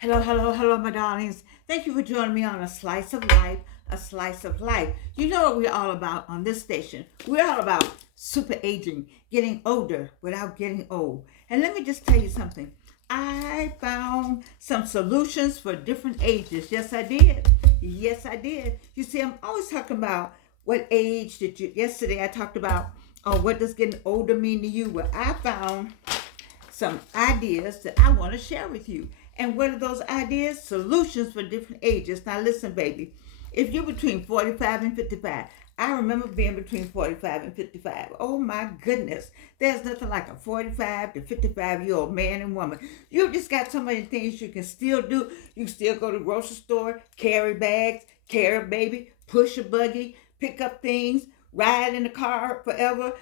Hello, hello, hello, my darlings. Thank you for joining me on A Slice of Life, A Slice of Life. You know what we're all about on this station. We're all about super aging, getting older without getting old. And let me just tell you something. I found some solutions for different ages. Yes, I did. Yes, I did. You see, I'm always talking about what age did you. Yesterday, I talked about, what does getting older mean to you? Well, I found some ideas that I want to share with you. And what are those ideas? Solutions for different ages. Now, listen, baby, if you're between 45 and 55, I remember being between 45 and 55. Oh my goodness. There's nothing like a 45 to 55-year-old man and woman. You just got so many things you can still do. You can still go to the grocery store, carry bags, carry a baby, push a buggy, pick up things, ride in the car forever,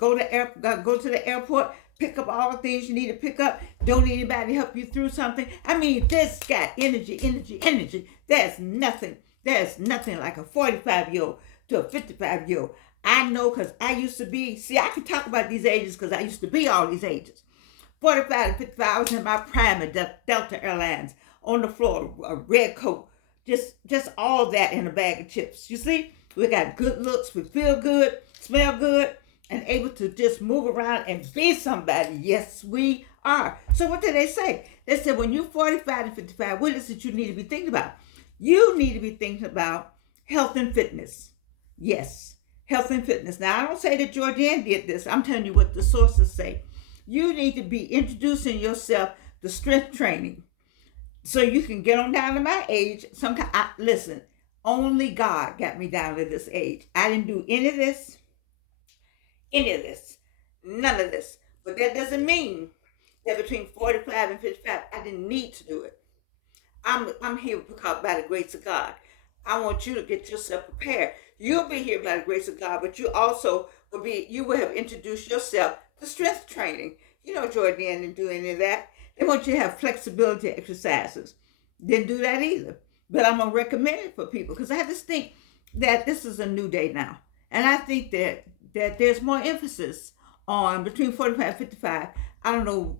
go to the airport, pick up all the things you need to pick up. Don't need anybody to help you through something. I mean, this got energy, energy, energy. There's nothing like a 45-year-old to a 55-year-old. I know because I used to be, see, I can talk about these ages because I used to be all these ages. 45 to 55, I was in my prime at Delta Airlines on the floor, a red coat, just all that in a bag of chips. You see, we got good looks, we feel good, smell good, and able to just move around and be somebody. Yes, we are. So what did they say? They said when you're 45 to 55, what is it you need to be thinking about? You need to be thinking about health and fitness. Yes, health and fitness. Now, I don't say that Jordan did this. I'm telling you what the sources say. You need to be introducing yourself to strength training so you can get on down to my age. Listen, only God got me down to this age. I didn't do any of this, none of this. But that doesn't mean that between 45 and 55, I didn't need to do it. I'm here because by the grace of God. I want you to get yourself prepared. You'll be here by the grace of God, but you will have introduced yourself to strength training. You know, Jordan didn't do any of that. They want you to have flexibility exercises. Didn't do that either. But I'm gonna recommend it for people because I just think that this is a new day now. And I think that there's more emphasis on between 45 and 55. I don't know.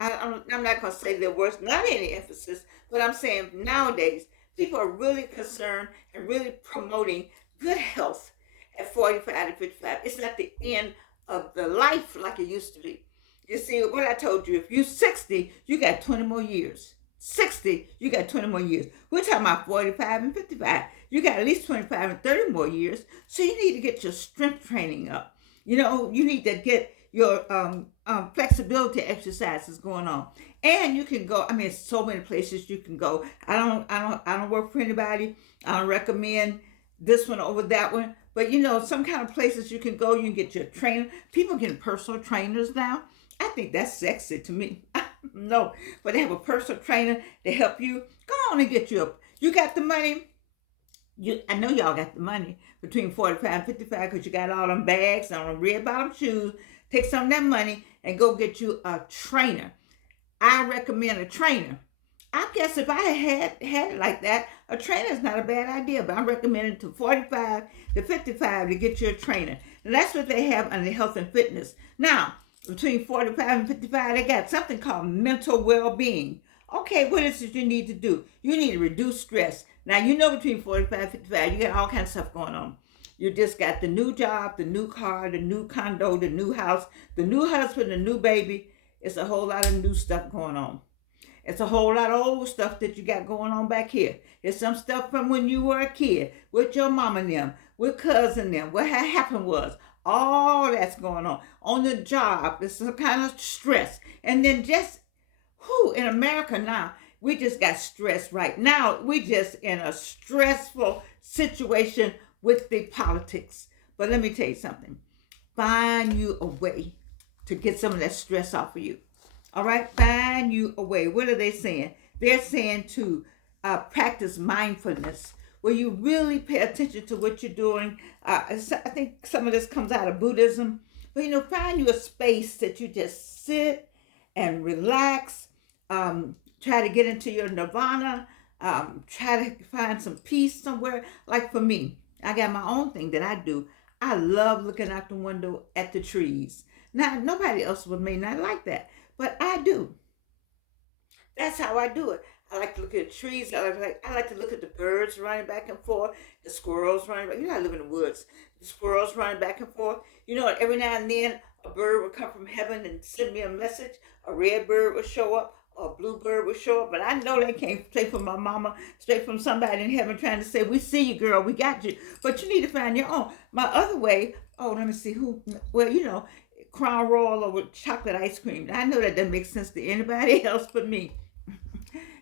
I'm not going to say there was not any emphasis, but I'm saying nowadays people are really concerned and really promoting good health at 45 to 55. It's not the end of the life like it used to be. You see, what I told you, if you're 60, you got 20 more years. 60, you got 20 more years. We're talking about 45 and 55. You got at least 25 and 30 more years. So you need to get your strength training up. You know, you need to get your flexibility exercises going on. And you can go, I mean, so many places you can go. I don't work for anybody. I don't recommend this one over that one. But you know, some kind of places you can go, you can get your trainer. People getting personal trainers now. I think that's sexy to me. No, but they have a personal trainer to help you. Go on and get you up. You got the money. I know y'all got the money between 45 and 55 because you got all them bags and all them red bottom shoes. Take some of that money and go get you a trainer. I recommend a trainer. I guess if I had it like that, a trainer is not a bad idea, but I'm recommending to 45 to 55 to get you a trainer. And that's what they have under health and fitness. Now, between 45 and 55, they got something called mental well-being. Okay, what is it you need to do? You need to reduce stress. Now, you know between 45 and 55, you got all kinds of stuff going on. You just got the new job, the new car, the new condo, the new house, the new husband, the new baby. It's a whole lot of new stuff going on. It's a whole lot of old stuff that you got going on back here. It's some stuff from when you were a kid with your mom and them, with cousin them. What had happened was all that's going on the job. It's some kind of stress, and then just in America now, we just got stressed right now. We just in a stressful situation with the politics. But let me tell you something. Find you a way to get some of that stress off of you. All right, find you a way. What are they saying? They're saying to practice mindfulness, where you really pay attention to what you're doing. I think some of this comes out of Buddhism. But you know, find you a space that you just sit and relax. Try to get into your nirvana. Try to find some peace somewhere. Like for me, I got my own thing that I do. I love looking out the window at the trees. Now, nobody else may not like that, but I do. That's how I do it. I like to look at the trees. I like to look at the birds running back and forth, the squirrels running back. You know, I live in the woods. The squirrels running back and forth. You know, every now and then a bird would come from heaven and send me a message. A red bird would show up, or a blue bird would show up. But I know they came straight from my mama, straight from somebody in heaven trying to say, we see you, girl, we got you. But you need to find your own. My other way, oh, let me see who, well, you know, Crown Royal or with chocolate ice cream. I know that doesn't make sense to anybody else but me.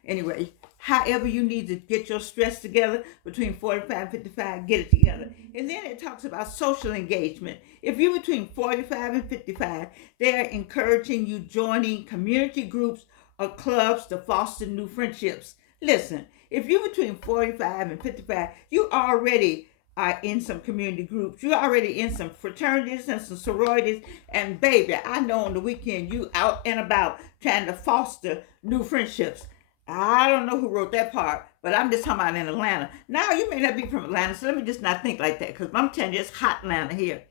Anyway, however you need to get your stress together between 45 and 55, get it together. And then it talks about social engagement. If you're between 45 and 55, they're encouraging you joining community groups or clubs to foster new friendships. Listen, if you're between 45 and 55, you already are in some community groups. You're already in some fraternities and some sororities. And baby, I know on the weekend you out and about trying to foster new friendships. I don't know who wrote that part, but I'm just talking about in Atlanta. Now, you may not be from Atlanta, so let me just not think like that, because I'm telling you, it's hot Atlanta here.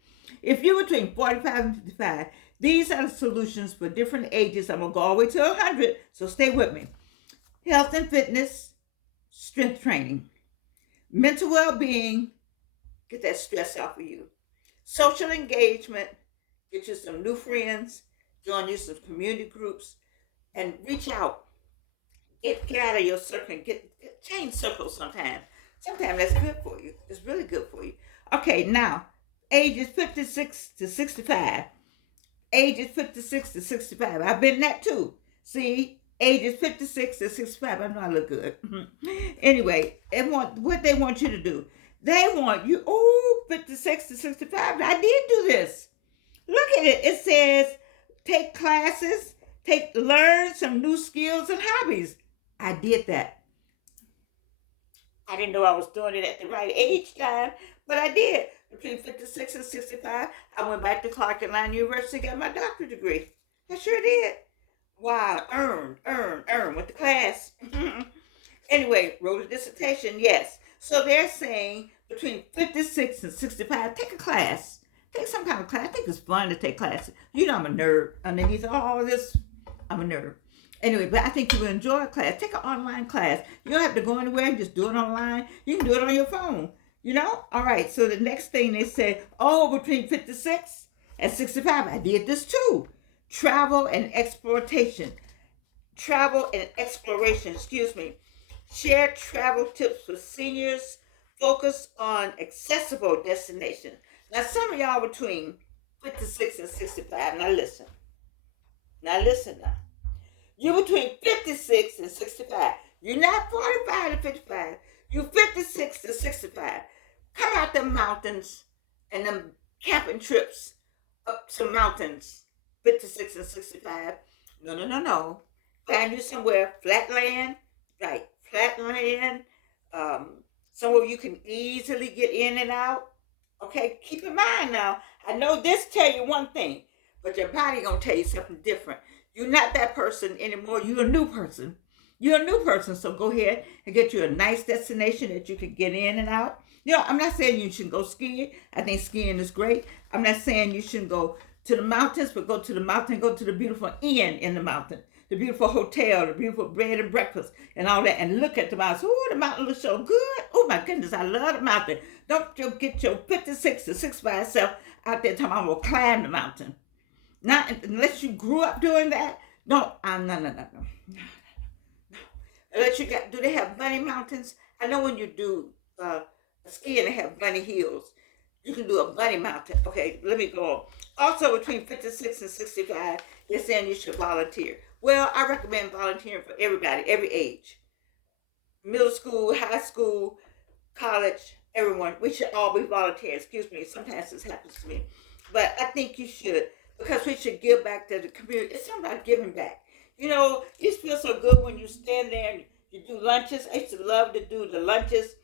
If you're between 45 and 55, these are the solutions for different ages. I'm going to go all the way to 100, so stay with me. Health and fitness, strength training. Mental well-being, get that stress off of you. Social engagement, get you some new friends, join you some community groups, and reach out. Get out of your circle and change circles sometimes. Sometimes that's good for you. It's really good for you. Okay, now, ages 56 to 65. Ages 56 to 65. I've been that too. See, ages 56 to 65. I know I look good. Anyway, what they want you to do. They want you, 56 to 65. I did do this. Look at it. It says, take classes, learn some new skills and hobbies. I did that. I didn't know I was doing it at the right age time, but I did. Between 56 and 65, I went back to Clark Atlanta University, got my doctorate degree. I sure did. Wow, earned, went to class. Anyway, wrote a dissertation, yes. So they're saying between 56 and 65, take a class. Take some kind of class. I think it's fun to take classes. You know I'm a nerd. Underneath all of this, I'm a nerd. Anyway, but I think you will enjoy a class. Take an online class. You don't have to go anywhere. Just do it online. You can do it on your phone. You know? All right. So the next thing they said, between 56 and 65, I did this too. Travel and exploration. Share travel tips with seniors. Focus on accessible destinations. Now, some of y'all between 56 and 65. Now, listen. Now. You're between 56 and 65. You're not 45 to 55. You're 56 to 65. Come out the mountains and them camping trips up some mountains, 56 and 65. No. Find you somewhere, flat land, somewhere you can easily get in and out. Okay, keep in mind now, I know this tell you one thing, but your body gonna tell you something different. You're not that person anymore. You're a new person. So go ahead and get you a nice destination that you can get in and out. You know, I'm not saying you shouldn't go skiing. I think skiing is great. I'm not saying you shouldn't go to the mountains, but go to the mountain, go to the beautiful inn in the mountain, the beautiful hotel, the beautiful bed and breakfast, and all that, and look at the mountains. Oh, the mountain looks so good. Oh, my goodness, I love the mountain. Don't you get your 56 to 65 self out there talking about I'm going to climb the mountain. Not unless you grew up doing that. No. Unless do they have bunny mountains? I know when you do skiing, they have bunny hills. You can do a bunny mountain. Okay, let me go on. Also, between 56 and 65, they're saying you should volunteer. Well, I recommend volunteering for everybody, every age. Middle school, high school, college, everyone. We should all be volunteering. Excuse me, sometimes this happens to me. But I think you should. Because we should give back to the community. It's something about giving back. You know, it feels so good when you stand there and you do lunches. I used to love to do the lunches,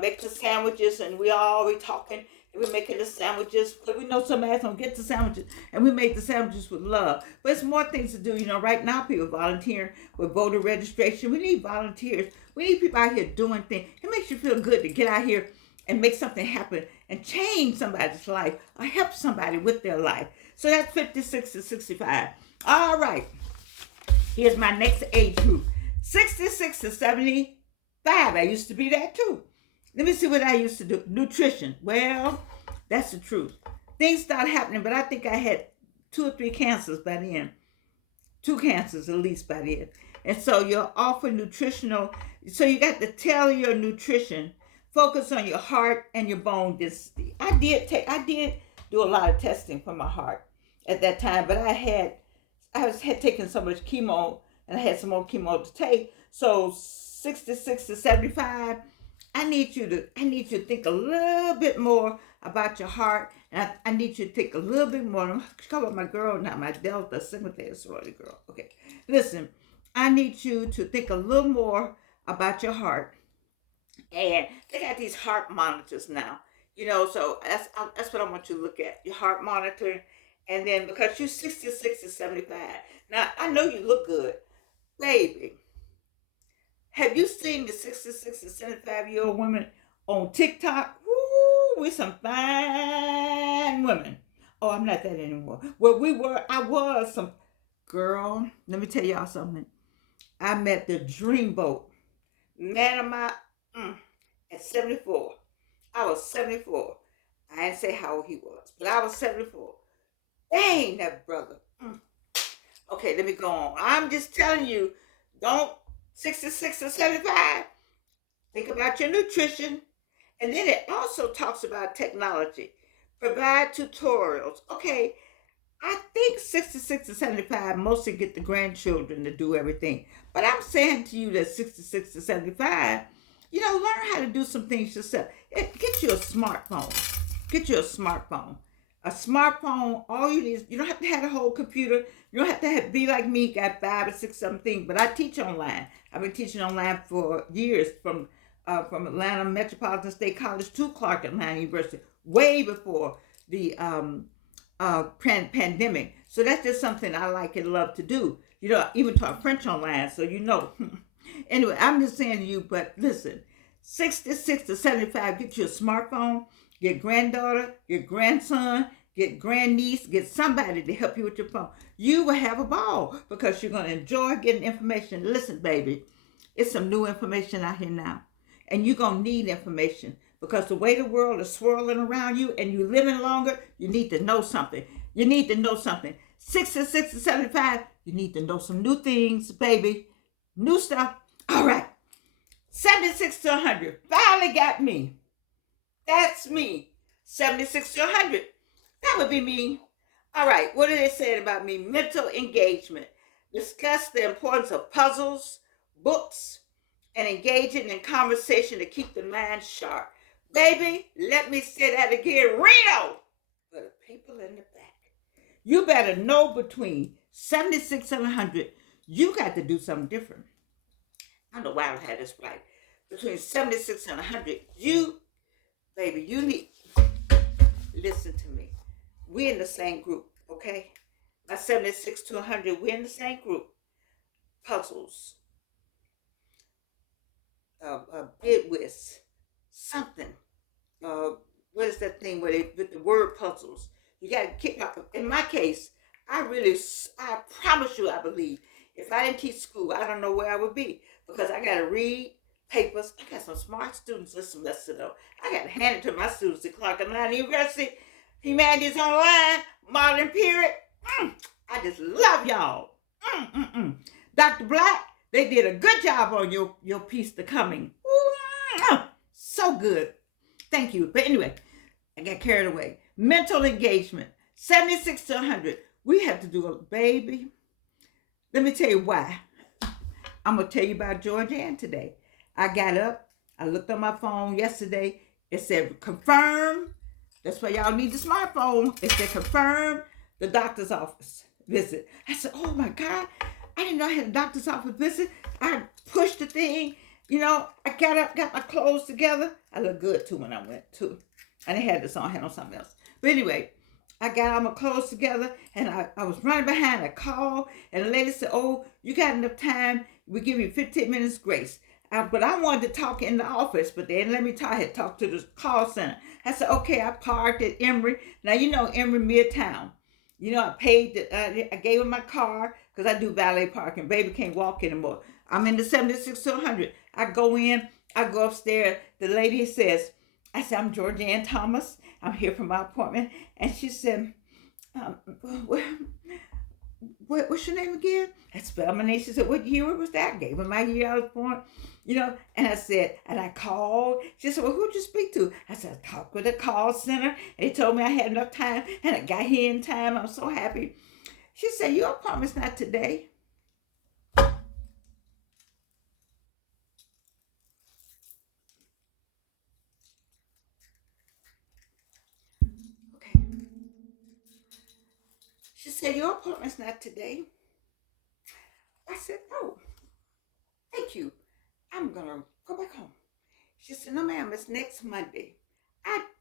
make the sandwiches, and we always talking, and we're making the sandwiches. But we know somebody's going to get the sandwiches, and we make the sandwiches with love. But it's more things to do. You know, right now people volunteering with voter registration. We need volunteers. We need people out here doing things. It makes you feel good to get out here and make something happen and change somebody's life or help somebody with their life. So that's 56 to 65. All right. Here's my next age group. 66 to 75. I used to be that too. Let me see what I used to do. Nutrition. Well, that's the truth. Things start happening, but I think I had 2 or 3 cancers by the end. 2 cancers at least by the end. And so you're offer nutritional. So you got to tell your nutrition. Focus on your heart and your bone density. I did do a lot of testing for my heart at that time, but I had taken so much chemo and I had some more chemo to take. So 66 to 75, I need you to think a little bit more about your heart, and I need you to think a little bit more. I'm calling my girl now, my Delta Sigma sorority girl. Okay, listen, I need you to think a little more about your heart, and they got these heart monitors now. So that's what I want you to look at, your heart monitor, and then because you're 66 to 75. Now I know you look good, baby. Have you seen the 66 and 75-year-old women on TikTok? Woo, we some fine women. Oh, I'm not that anymore. Well, I was some. Girl, let me tell y'all something. I met the dreamboat. Man of my, at 74. I was 74. I didn't say how old he was, but I was 74. Dang, that brother. Okay, let me go on. I'm just telling you, don't 66 or 75. Think about your nutrition. And then it also talks about technology. Provide tutorials. Okay, I think 66 to 75 mostly get the grandchildren to do everything. But I'm saying to you that 66 to 75, learn how to do some things yourself. Get you a smartphone. Get you a smartphone. A smartphone, all you need is, you don't have to have a whole computer. You don't have to be like me, got 5 or 6 something things. But I teach online. I've been teaching online for years, from Atlanta Metropolitan State College to Clark Atlanta University, way before the pandemic. So that's just something I like and love to do. I even taught French online, so Anyway, I'm just saying to you, but listen, 66 to 75, get you a smartphone, get granddaughter, get grandson, get grandniece, get somebody to help you with your phone. You will have a ball because you're going to enjoy getting information. Listen, baby, it's some new information out here now. And you're going to need information because the way the world is swirling around you and you're living longer, you need to know something. You need to know something. 66 to 75, you need to know some new things, baby. New stuff. All right. 76 to 100. Finally got me. That's me. 76 to 100. That would be me. All right. What are they saying about me? Mental engagement. Discuss the importance of puzzles, books, and engaging in conversation to keep the mind sharp. Baby, let me say that again. Reno! For the people in the back. You better know between 76 and 100, you got to do something different. I don't know why I had this right. Between 76 and 100, you need, listen to me. We're in the same group, okay? By 76 to 100, we're in the same group. Puzzles. Bid whist. Something. What is that thing with the word puzzles? You got to kick out. In my case, I promise you, I believe, if I didn't teach school, I don't know where I would be because I got to read papers. I got some smart students this semester, though. I got to hand it to my students at Clark Atlanta University, Humanities Online, Modern Period. I just love y'all. Dr. Black, they did a good job on your piece, The Coming. So good. Thank you. But anyway, I got carried away. Mental engagement, 76 to 100. We have to do it, baby. Let me tell you why. I'm going to tell you about Georgianne today. I got up. I looked on my phone yesterday. It said confirm. That's why y'all need the smartphone. It said confirm the doctor's office visit. I said, oh my God. I didn't know I had a doctor's office visit. I pushed the thing. I got up, got my clothes together. I looked good too when I went too. I didn't have this on. I had on something else. But anyway, I got all my clothes together and I was running behind a call and the lady said, oh, you got enough time. We give you 15 minutes grace. But I wanted to talk in the office, but they didn't let me talk. I had to talk to the call center. I said, okay, I parked at Emory. Now, Emory Midtown. I paid, I gave him my car because I do valet parking. Baby can't walk anymore. I'm in the 76 to 100. I go in, I go upstairs. The lady says, I said, I'm Georgianne Thomas. I'm here for my appointment. And she said, um, what, what's your name again? I spelled my name. She said, what year was that? I gave her my year I was born. And I said, and I called. She said, well, who'd you speak to? I said, I talked with the call center. They told me I had enough time, and I got here in time. I'm so happy. She said, your appointment's not today. Okay. She said, your appointment's not today. I said, oh, thank you. I'm going to go back home. She said, no, ma'am, it's next Monday.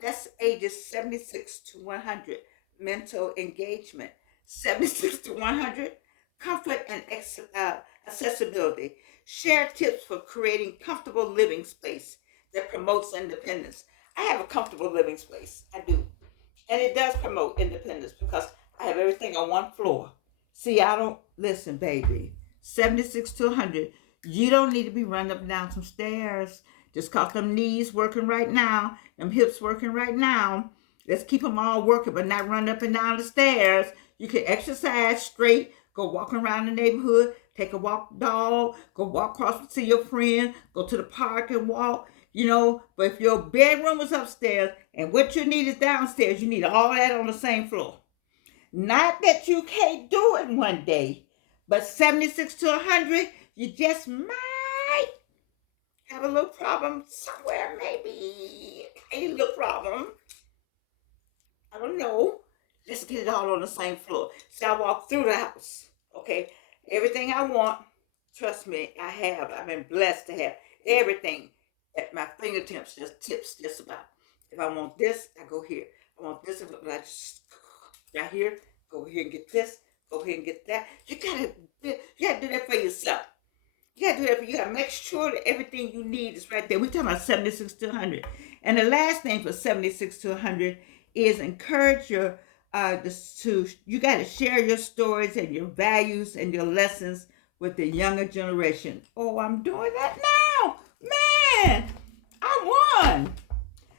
That's ages 76 to 100, mental engagement. 76 to 100, comfort and accessibility. Share tips for creating comfortable living space that promotes independence. I have a comfortable living space. I do. And it does promote independence because I have everything on one floor. See, I don't listen, baby. 76 to 100. You don't need to be running up and down some stairs. Just cause them knees working right now, them hips working right now. Let's keep them all working, but not run up and down the stairs. You can exercise straight, go walking around the neighborhood, take a walk dog, go walk across to see your friend, go to the park and walk, But if your bedroom is upstairs and what you need is downstairs, you need all that on the same floor. Not that you can't do it one day, but 76 to 100, you just might have a little problem somewhere, maybe. A little problem. I don't know. Let's get it all on the same floor. So I walk through the house. Okay. Everything I want, trust me, I have. I've been blessed to have everything at my fingertips, just tips, just about. If I want this, I go here. I want this, I just right here, go here and get this, go here and get that. You gotta do that for yourself. You gotta do that for you. Gotta make sure that everything you need is right there. We're talking about 76 to 100. And the last thing for 76 to 100 is encourage you got to share your stories and your values and your lessons with the younger generation. Oh, I'm doing that now. Man, I won.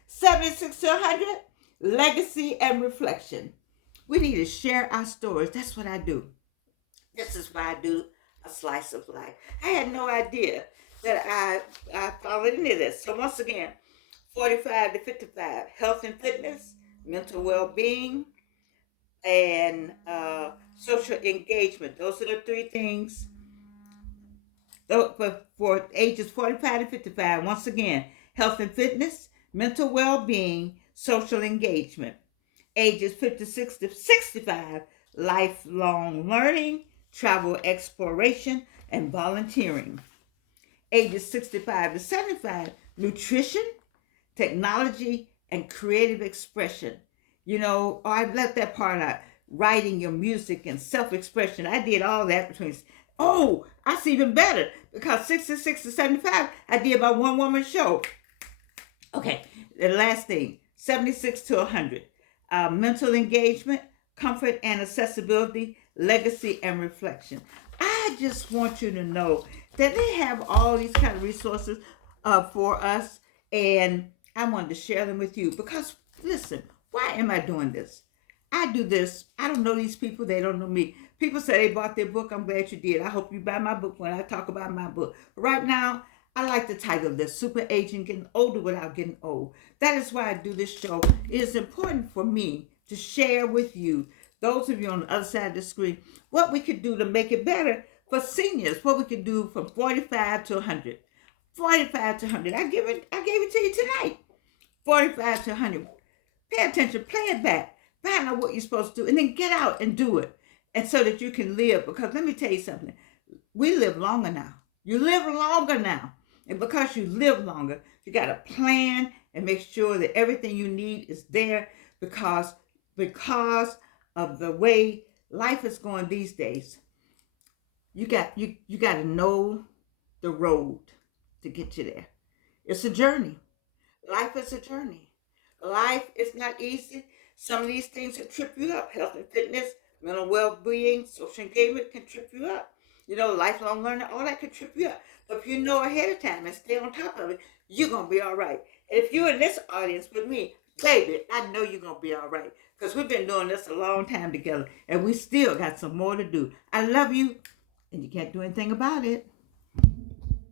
76 to 100, legacy and reflection. We need to share our stories. That's what I do. This is why I do a slice of life. I had no idea that I followed into this. So once again, 45 to 55, health and fitness, mental well-being, and social engagement. Those are the three things for ages 45 to 55. Once again, health and fitness, mental well-being, social engagement. Ages 56 to 65, lifelong learning, travel exploration, and volunteering. Ages 65 to 75, nutrition, technology, and creative expression. I left that part out. Writing your music and self-expression. I did all that between. Oh, I see even better because 66 to 75, I did my one-woman show. Okay, the last thing, 76 to 100. Mental engagement, comfort and accessibility, legacy and reflection. I just want you to know that they have all these kind of resources for us, and I wanted to share them with you because, listen, why am I doing this? I do this. I don't know these people. They don't know me. People say they bought their book. I'm glad you did. I hope you buy my book when I talk about my book. Right now, I like the title of this, Super Aging, Getting Older Without Getting Old. That is why I do this show. It is important for me to share with you, those of you on the other side of the screen, what we could do to make it better for seniors, what we could do from 45 to 100. 45 to 100. I gave it to you tonight. 45 to 100. Pay attention. Play it back. Find out what you're supposed to do. And then get out and do it. And so that you can live. Because let me tell you something. We live longer now. You live longer now. And because you live longer, you got to plan and make sure that everything you need is there. Because of the way life is going these days, you got to know the road to get you there. It's a journey. Life is a journey. Life is not easy. Some of these things can trip you up. Health and fitness, mental well-being, social engagement can trip you up. lifelong learning, all that could trip you up. But if you know ahead of time and stay on top of it, you're going to be all right. And if you're in this audience with me, baby, I know you're going to be all right. Because we've been doing this a long time together, and we still got some more to do. I love you, and you can't do anything about it.